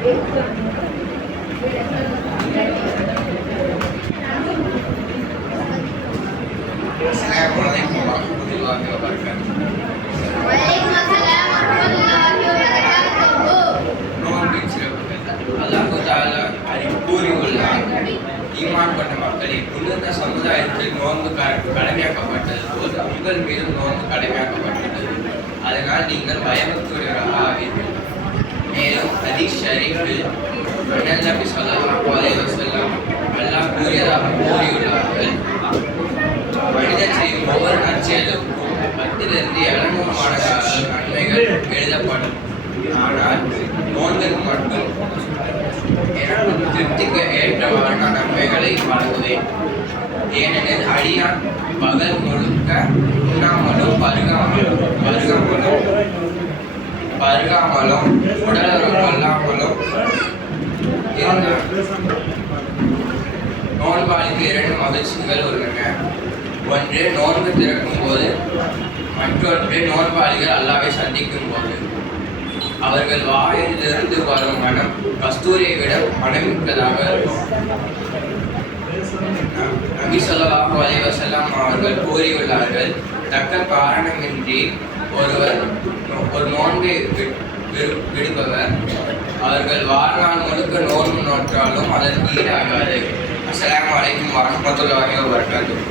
Assalamualaikum warahmatullahi wabarakatuh. Waalaikumsalam warahmatullahi wabarakatuh. நோன்பின் சிறப்புகள் அல்லாஹ் தஆலா கூறியுள்ளார், ஈமான் கொண்ட மக்களின் உன்னத சமுதாயத்தில் நோன்பு கடமையாக்கப்பட்டது போது உங்கள் மீதும் நோன்பு கடமையாக்கப்பட்டது. அதனால் நீங்கள் பயபக்தியுடையவர்களாக ஆவீர்கள். மேலும் ஹதீஸ் ஷரீஃபில் நபி ஸல்லல்லாஹு அலைஹி வஸல்லம் அல்லாஹ் கூறியுள்ளார்கள், மனிதன் செய்யும் ஒவ்வொரு நற்செயலுக்கும் 10 இருந்து 700 மடங்கு நன்மைகள் எழுதப்படும். ஆனால் நோன்பிற்கு மட்டும் எனக்கு திருப்திக்கு ஏற்றவாறு நான் நன்மைகளை வழங்குவேன். ஏனெனில் அடியான் பகல் முழுக்க உண்ணாமலும் பருகாமலும் உடலுறவு கொள்ளாமலும் இருந்தான். நோன்பாளிக்கு 2 மகிழ்ச்சிகள் உள்ளன. ஒன்று நோன்பு திறக்கும் போது, மற்றொன்று நோன்பாளிகள் அல்லாஹ்வை சந்திக்கும் போது. அவர்கள் வாயிலிருந்து வரும் மனம் கஸ்தூரியை விட மனமிக்கதாக இருக்கும். நபி ஸல்லல்லாஹு அலைஹி வஸல்லம் அவர்கள் கூறியுள்ளார்கள், தக்க காரணமின்றி ஒரு நோன்பை விடுபவர் அவர்கள் வாழ்நாள் முழுக்க நோன்பு நோற்றாலும் அதற்கு ஈடாகாது. அஸ்ஸலாமு அலைக்கும் வரஹ்மத்துல்லாஹி வபரகாத்துஹு.